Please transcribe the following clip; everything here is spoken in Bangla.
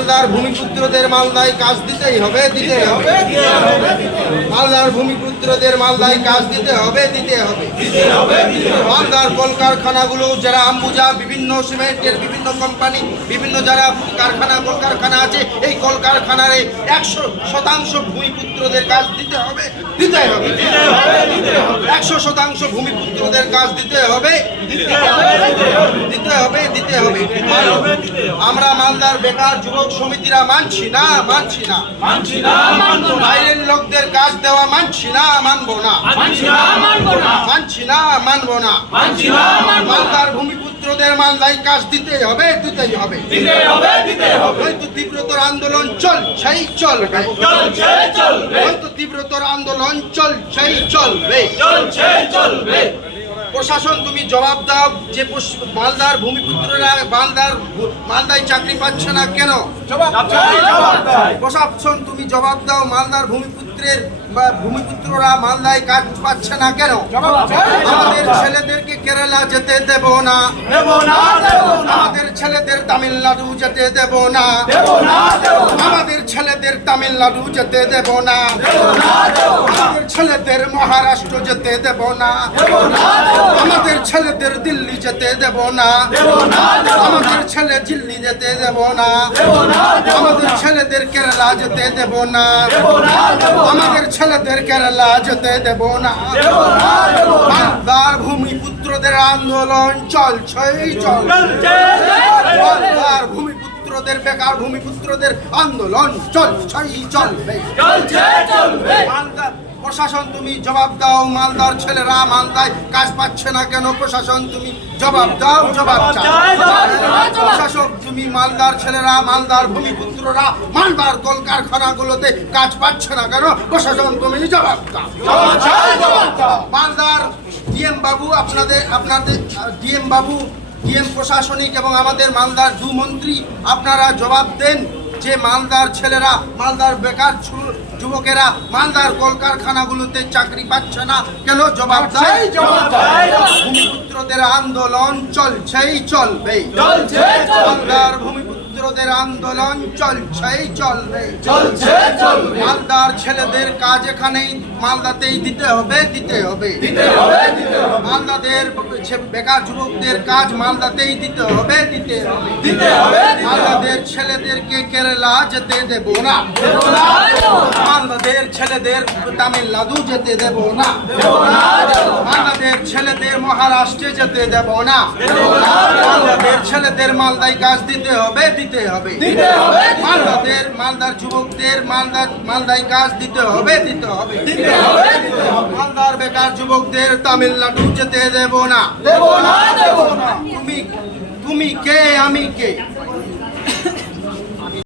মালদার ভূমিপুত্রদের মালদায় কাজ দিতেই হবে, দিতে হবে। মালদার ভূমিপুত্রদের মালদায় কাজ দিতে হবে, দিতে হবে। মালদার কলকারখানাগুলো যারা আম্বুজা, বিভিন্ন সিমেন্টের বিভিন্ন কোম্পানি, বিভিন্ন যারা কারখানা কলকারখানা আছে, এই কলকারখানার 100% ভূমিপুত্রদের কাজ দিতে হবে, দিতে হবে। 100% ভূমিপুত্রদের কাজ দিতে হবে, দিতে হবে, দিতে হবে। আমরা মালদার বেকার যুবক সমিতিরা মানছি না, মানছি না, বাইরের লোকদের কাজ দেওয়া মানছি না, মানবো না, মানছি না, মানবো না। মালদার ভূমিপুত্রদের মালদায় কাজ দিতে হবে, দিতেই হবে। হয়তো তীব্রতর আন্দোলন চলছেই চলবে, হয়তো তীব্রতর আন্দোলন চলছেই চলবে। প্রশাসন তুমি জবাব দাও যে মালদার ভূমিপুত্ররা মালদায় চাকরি পাচ্ছে না কেন? প্রশাসন তুমি জবাব দাও মালদার ভূমিপুত্ররা মালদায় কাজ পাচ্ছে না কেন? আমাদের ছেলেদেরকে কেরালা যেতে দেব না, আমাদের ছেলেদের তামিলনাড়ু যেতে দেব না, আমাদের ছেলেদের তামিলনাড়ু যেতে দেব না, আমাদের ছেলেদের মহারাষ্ট্র যেতে দেব না, আমাদের ছেলেদের দিল্লি যেতে দেব না, আমাদের ছেলে দিল্লি যেতে দেব না, আমাদের ছেলেদের কেরালা যেতে দেব না, আমাদের ছেলেদের কেরালা যেতে দেব না। মালদার ভূমিপুত্রদের আন্দোলন চলছেই চলছে, মালদার ভূমিপুত্রদের বেকার ভূমিপুত্রদের আন্দোলন চলছেই চলবে। প্রশাসন তুমি জবাব দাও মালদার ছেলেরা মালদায় কাজ পাচ্ছে না কেন? প্রশাসন তুমি জবাব দাও, জবাব চাই। প্রশাসন তুমি মালদার ছেলেরা মালদার ভূমিপুত্ররা মালদার কলকারখানাগুলোতে কাজ পাচ্ছে না কেন? প্রশাসন তুমি জবাব দাও। মালদার ডিএম বাবু, আপনাদের ডিএম বাবু, ডিএম প্রশাসনিক এবং আমাদের মালদার দু মন্ত্রী আপনারা জবাব দেন যে মালদার ছেলেরা, মালদার বেকার যুবকেরা মালদার কলকারখানাগুলোতে চাকরি পাচ্ছে না কেন? জবাব দেয়। ভূমিপুত্রদের আন্দোলন চলছেই চলবে, মালদার ভূমিপুত্রদের আন্দোলন চলছেই চলবে। মালদার ছেলেদের কাজ এখানেই মালদাতেই দিতে হবে, দিতে হবে। মালদাদের বেকার যুবকদের কাজ মালদাতেই দিতে হবে, দিতে হবে। মালদাদের ছেলেদেরকে কেরালা যেতে দেব না, মালদাদের ছেলেদের তামিলনাড়ু যেতে দেব না, মালদাদের ছেলেদের মহারাষ্ট্রে যেতে দেব না, মালদাদের ছেলেদের মালদায় কাজ দিতে হবে, দিতে হবে। মালদার যুবকদের মালদায় কাজ দিতে হবে, দিতে হবে। মালদার বেকার যুবকদের তামিলনাড়ু যেতে দেব না। তুমি কে, আমি কে?